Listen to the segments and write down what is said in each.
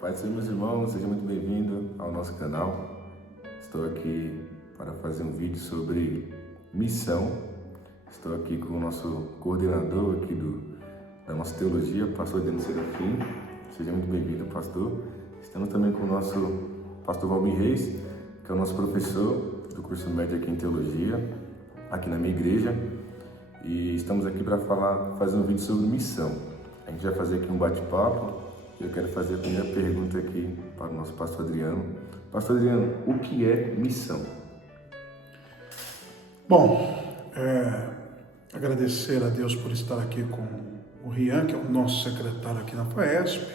Pai do Senhor, meus irmãos, seja muito bem-vindo ao nosso canal. Estou aqui para fazer um vídeo sobre missão. Estou aqui com o nosso coordenador aqui da nossa teologia, pastor Denis Serafim. Seja muito bem-vindo, pastor. Estamos também com o nosso pastor Valmir Reis, que é o nosso professor do curso médio aqui em teologia, aqui na minha igreja. E estamos aqui para fazer um vídeo sobre missão. A gente vai fazer aqui um bate-papo. Eu quero fazer a primeira pergunta aqui para o nosso pastor Adriano. Pastor Adriano, o que é missão? Bom, agradecer a Deus por estar aqui com o Rian, que é o nosso secretário aqui na FAESP,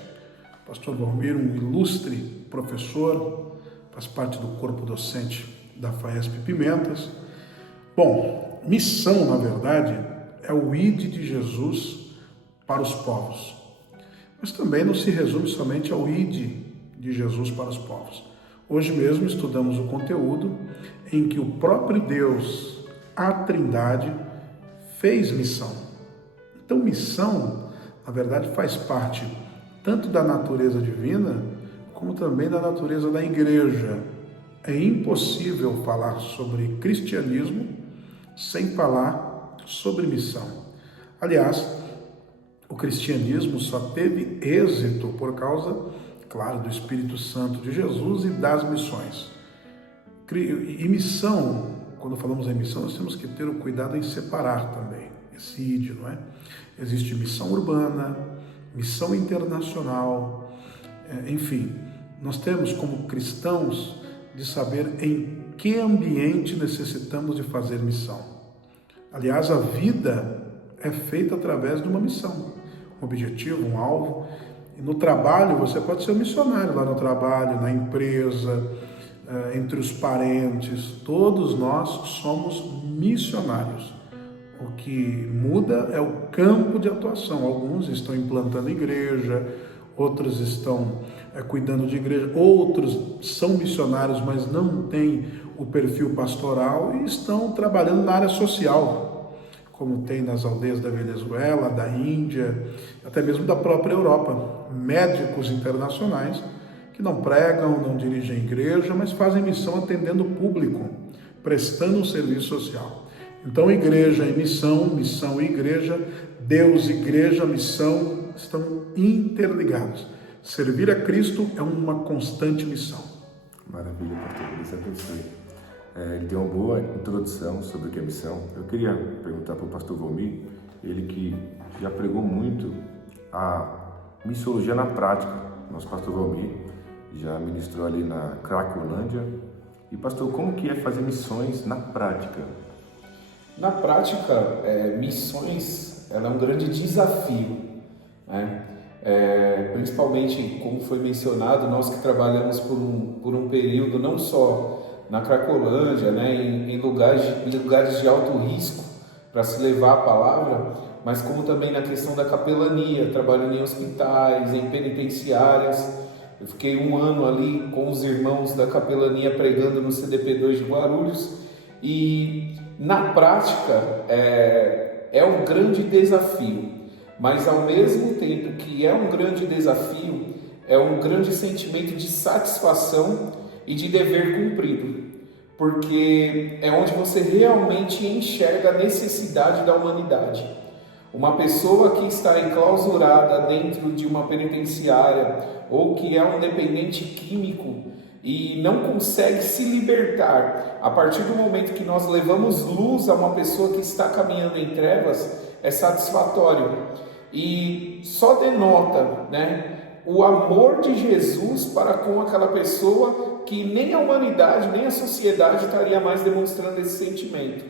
pastor Valmir, um ilustre professor, faz parte do corpo docente da FAESP Pimentas. Bom, missão, na verdade, é o ide de Jesus para os povos. Mas também não se resume somente ao ide de Jesus para os povos. Hoje mesmo estudamos o conteúdo em que o próprio Deus, a Trindade, fez missão. Então, missão, na verdade, faz parte tanto da natureza divina, como também da natureza da igreja. É impossível falar sobre cristianismo sem falar sobre missão. Aliás, o cristianismo só teve êxito por causa, claro, do Espírito Santo de Jesus e das missões. E missão, quando falamos em missão, nós temos que ter o cuidado em separar também esse ide, não é? Existe missão urbana, missão internacional, enfim. Nós temos como cristãos de saber em que ambiente necessitamos de fazer missão. Aliás, a vida é feita através de uma missão, um objetivo, um alvo. E no trabalho, você pode ser um missionário lá no trabalho, na empresa, entre os parentes. Todos nós somos missionários. O que muda é o campo de atuação. Alguns estão implantando igreja, outros estão cuidando de igreja, outros são missionários, mas não têm o perfil pastoral e estão trabalhando na área social, como tem nas aldeias da Venezuela, da Índia, até mesmo da própria Europa. Médicos internacionais que não pregam, não dirigem igreja, mas fazem missão atendendo o público, prestando um serviço social. Então, igreja e missão, missão e igreja, Deus, igreja, missão, estão interligados. Servir a Cristo é uma constante missão. Maravilha, pastor. Deus abençoe. Ele deu uma boa introdução sobre o que é missão. Eu queria perguntar para o pastor Valmir, ele que já pregou muito a missiologia na prática. Nosso pastor Valmir já ministrou ali na Cracolândia. E pastor, como que é fazer missões na prática? Na prática, missões ela é um grande desafio, né? Principalmente, como foi mencionado, nós que trabalhamos por um período não só na Cracolândia, né, em lugares de alto risco para se levar a palavra, mas como também na questão da capelania, trabalhando em hospitais, em penitenciárias. Eu fiquei um ano ali com os irmãos da capelania pregando no CDP2 de Guarulhos e na prática é um grande desafio, mas ao mesmo tempo que é um grande desafio, é um grande sentimento de satisfação e de dever cumprido, porque é onde você realmente enxerga a necessidade da humanidade. Uma pessoa que está enclausurada dentro de uma penitenciária ou que é um dependente químico e não consegue se libertar, a partir do momento que nós levamos luz a uma pessoa que está caminhando em trevas, é satisfatório e só denota, né, o amor de Jesus para com aquela pessoa que nem a humanidade, nem a sociedade estaria mais demonstrando esse sentimento.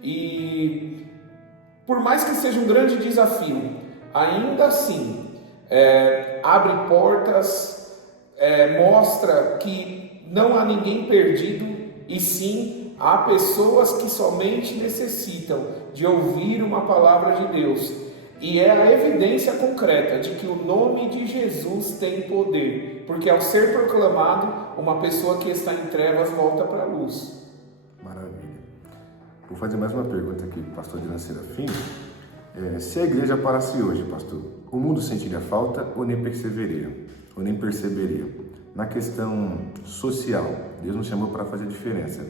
E por mais que seja um grande desafio, ainda assim abre portas, mostra que não há ninguém perdido e sim há pessoas que somente necessitam de ouvir uma palavra de Deus. E é a evidência concreta de que o nome de Jesus tem poder, porque ao ser proclamado, uma pessoa que está em trevas volta para a luz. Maravilha. Vou fazer mais uma pergunta aqui para o pastor Denis Serafim. Se a igreja parasse hoje, pastor, o mundo sentiria falta ou nem perceberia? Na questão social, Deus nos chamou para fazer diferença.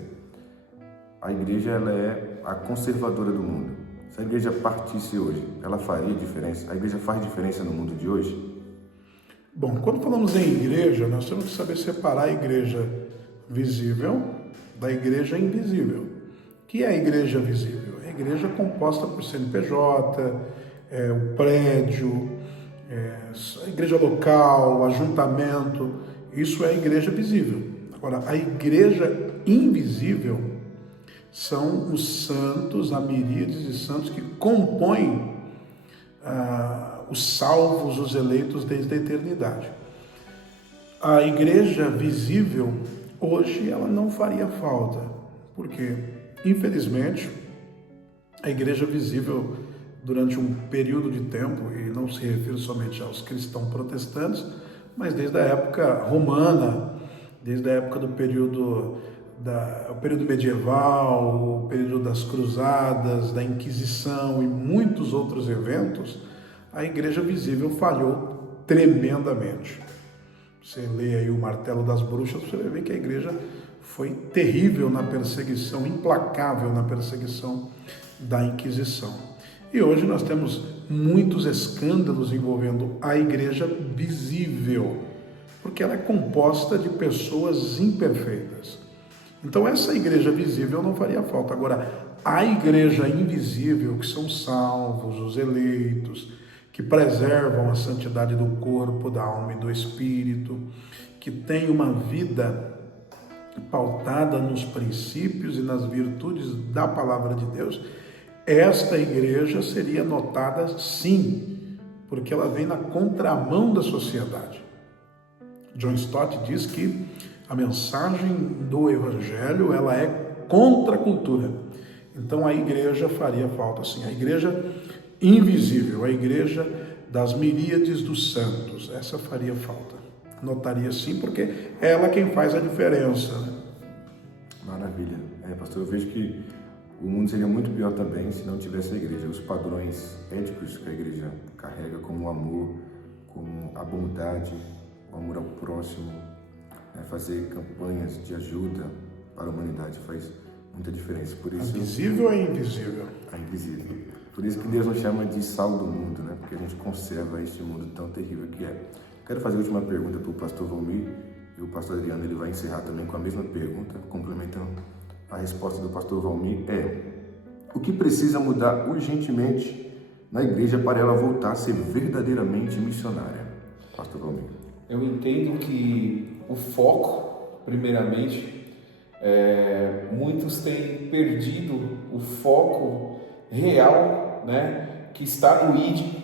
A igreja ela é a conservadora do mundo. Se a igreja partisse hoje, ela faria diferença? A igreja faz diferença no mundo de hoje? Bom, quando falamos em igreja, nós temos que saber separar a igreja visível da igreja invisível. O que é a igreja visível? É a igreja composta por CNPJ, o prédio, a igreja local, ajuntamento, isso é a igreja visível. Agora, a igreja invisível são os santos, a miríades de santos que compõem os salvos, os eleitos desde a eternidade. A igreja visível, hoje, ela não faria falta, porque, infelizmente, a igreja visível, durante um período de tempo, e não se refere somente aos cristãos protestantes, mas desde a época romana, desde a época do período medieval, o período das cruzadas, da Inquisição e muitos outros eventos, a igreja visível falhou tremendamente. Você lê aí o Martelo das Bruxas, você vai ver que a igreja foi terrível na perseguição, implacável na perseguição da Inquisição. E hoje nós temos muitos escândalos envolvendo a igreja visível, porque ela é composta de pessoas imperfeitas. Então essa igreja visível não faria falta. Agora, a igreja invisível, que são salvos, os eleitos, que preservam a santidade do corpo, da alma e do espírito, que tem uma vida pautada nos princípios e nas virtudes da palavra de Deus, esta igreja seria notada sim, porque ela vem na contramão da sociedade. John Stott diz que a mensagem do Evangelho ela é contra a cultura. Então a igreja faria falta sim, a igreja invisível, a igreja das miríades dos santos, essa faria falta. Notaria sim, porque é ela quem faz a diferença. Né? Maravilha. Pastor, eu vejo que o mundo seria muito pior também se não tivesse a igreja. Os padrões éticos que a igreja carrega, como o amor, como a bondade, o amor ao próximo, fazer campanhas de ajuda para a humanidade faz muita diferença. Por isso, a visível ou invisível? A invisível. Por isso que Deus nos chama de sal do mundo, né? Porque a gente conserva este mundo tão terrível que é. Quero fazer a última pergunta para o pastor Valmir, e o pastor Adriano ele vai encerrar também com a mesma pergunta, complementando a resposta do pastor Valmir o que precisa mudar urgentemente na igreja para ela voltar a ser verdadeiramente missionária? Pastor Valmir. Eu entendo que o foco, primeiramente, muitos têm perdido o foco real, né, que está no ID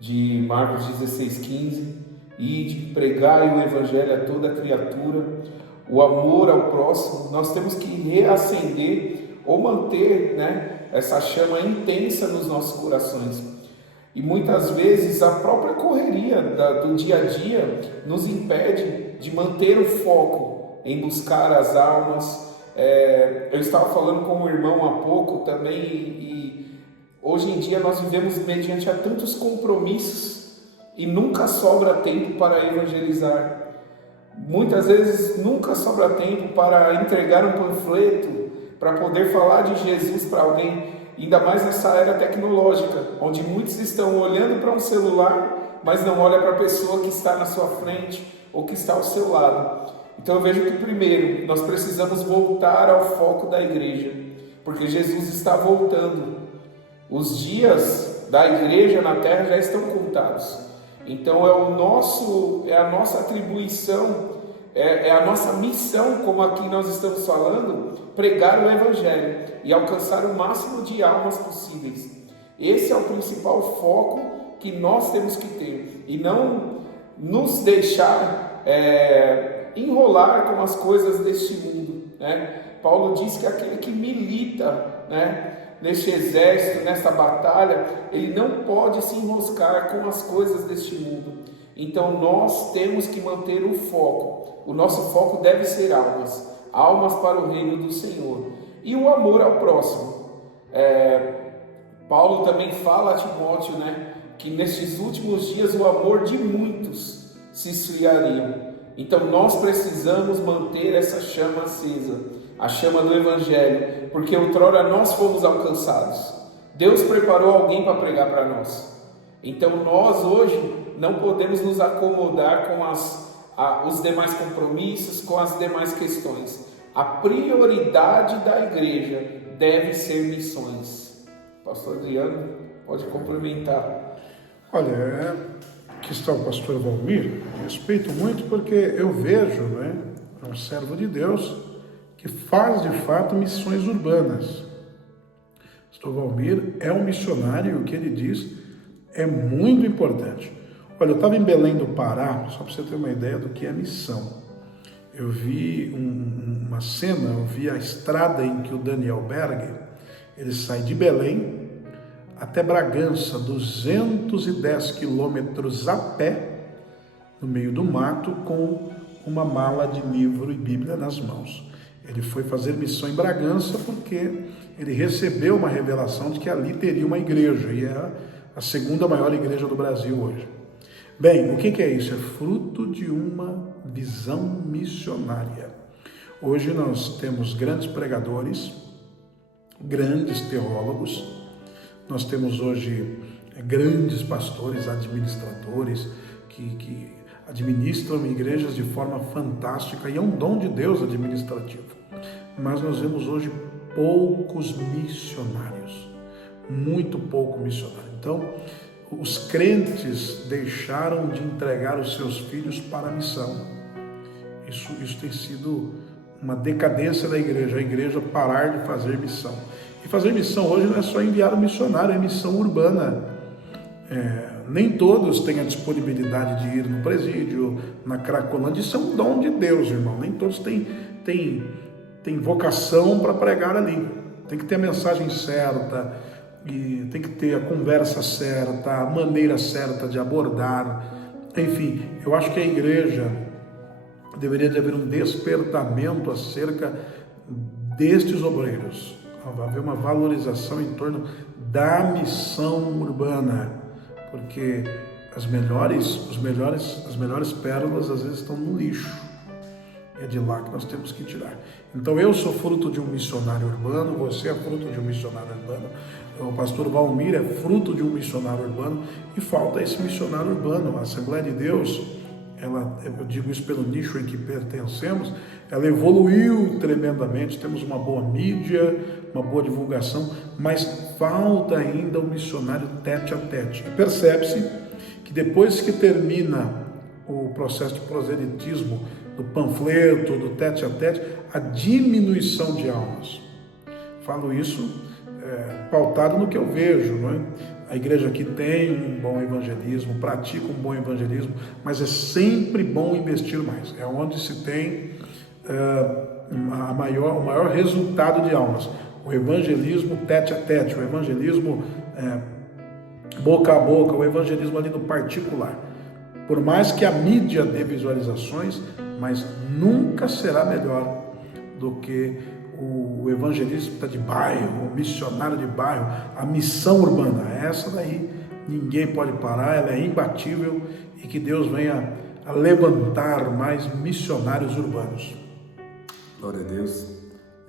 de Marcos 16:15, ide, pregai o evangelho a toda criatura, o amor ao próximo. Nós temos que reacender ou manter, né, essa chama intensa nos nossos corações. E muitas vezes a própria correria do dia a dia nos impede de manter o foco em buscar as almas. Eu estava falando com um irmão há pouco também, e hoje em dia nós vivemos mediante a tantos compromissos e nunca sobra tempo para evangelizar. Muitas vezes nunca sobra tempo para entregar um panfleto, para poder falar de Jesus para alguém, ainda mais nessa era tecnológica, onde muitos estão olhando para um celular, mas não olham para a pessoa que está na sua frente ou que está ao seu lado. Então eu vejo que primeiro nós precisamos voltar ao foco da igreja, porque Jesus está voltando. Os dias da igreja na terra já estão contados. Então é a nossa atribuição, é a nossa missão, como aqui nós estamos falando, pregar o evangelho e alcançar o máximo de almas possíveis. Esse é o principal foco que nós temos que ter, e não nos deixar enrolar com as coisas deste mundo, né? Paulo diz que aquele que milita, né, neste exército, nesta batalha, ele não pode se enroscar com as coisas deste mundo. Então nós temos que manter o foco. O nosso foco deve ser almas para o reino do Senhor. E o amor ao próximo. Paulo também fala a Timóteo, né, que nestes últimos dias o amor de muitos se esfriaria. Então nós precisamos manter essa chama acesa, a chama do Evangelho, porque outrora nós fomos alcançados. Deus preparou alguém para pregar para nós. Então nós hoje não podemos nos acomodar com os demais compromissos, com as demais questões. A prioridade da igreja deve ser missões. Pastor Adriano, pode complementar. Olha, aqui está o pastor Valmir, respeito muito porque eu vejo, né, é um servo de Deus que faz de fato missões urbanas. O pastor Valmir é um missionário e o que ele diz é muito importante. Olha, eu estava em Belém do Pará, só para você ter uma ideia do que é missão. Eu vi uma cena, eu vi a estrada em que o Daniel Berger, ele sai de Belém até Bragança, 210 quilômetros a pé, no meio do mato, com uma mala de livro e Bíblia nas mãos. Ele foi fazer missão em Bragança porque ele recebeu uma revelação de que ali teria uma igreja, e é a segunda maior igreja do Brasil hoje. Bem, o que é isso? É fruto de uma visão missionária. Hoje nós temos grandes pregadores, grandes teólogos, nós temos hoje grandes pastores, administradores, que administram igrejas de forma fantástica, e é um dom de Deus administrativo. Mas nós vemos hoje poucos missionários, muito pouco missionário. Então, os crentes deixaram de entregar os seus filhos para a missão. Isso tem sido uma decadência da igreja, a igreja parar de fazer missão. E fazer missão hoje não é só enviar um missionário, é missão urbana. Nem todos têm a disponibilidade de ir no presídio, na Cracolândia. Isso é um dom de Deus, irmão. Nem todos têm vocação para pregar ali. Tem que ter a mensagem certa, e tem que ter a conversa certa, a maneira certa de abordar. Enfim, eu acho que a igreja deveria haver um despertamento acerca destes obreiros. Haver uma valorização em torno da missão urbana, porque as melhores pérolas às vezes estão no lixo. É de lá que nós temos que tirar. Então eu sou fruto de um missionário urbano, você é fruto de um missionário urbano, o pastor Valmir é fruto de um missionário urbano, e falta esse missionário urbano. A Assembleia de Deus, eu digo isso pelo nicho em que pertencemos, ela evoluiu tremendamente, temos uma boa mídia, uma boa divulgação, mas falta ainda o missionário tete a tete. Percebe-se que depois que termina o processo de proselitismo, do panfleto, do tete a tete, a diminuição de almas. Falo isso pautado no que eu vejo, não é? A igreja aqui tem um bom evangelismo, pratica um bom evangelismo, mas é sempre bom investir mais. É onde se tem o maior resultado de almas. O evangelismo tete a tete, o evangelismo boca a boca, o evangelismo ali no particular. Por mais que a mídia dê visualizações, mas nunca será melhor do que o evangelista de bairro, o missionário de bairro, a missão urbana. Essa daí ninguém pode parar, ela é imbatível, e que Deus venha a levantar mais missionários urbanos. Glória a Deus.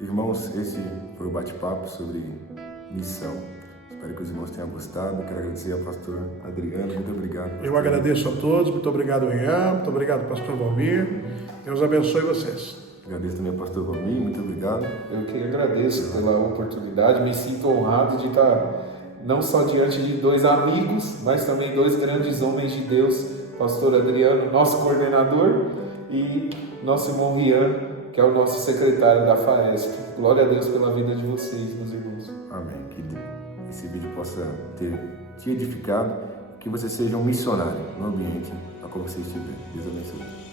Irmãos, esse foi o bate-papo sobre missão. Espero que os irmãos tenham gostado. Quero agradecer ao pastor Adriano. Muito obrigado. Eu agradeço a todos. Muito obrigado, Ian. Muito obrigado, pastor Valmir. Deus abençoe vocês. Agradeço também ao pastor Valmir. Muito obrigado. Eu que agradeço pela oportunidade. Me sinto honrado de estar não só diante de dois amigos, mas também dois grandes homens de Deus. Pastor Adriano, nosso coordenador, e nosso irmão Rian, que é o nosso secretário da FAESP. Glória a Deus pela vida de vocês, meus irmãos. Amém. Que esse vídeo possa ter te edificado, que você seja um missionário no ambiente a qual você estiver. Deus abençoe.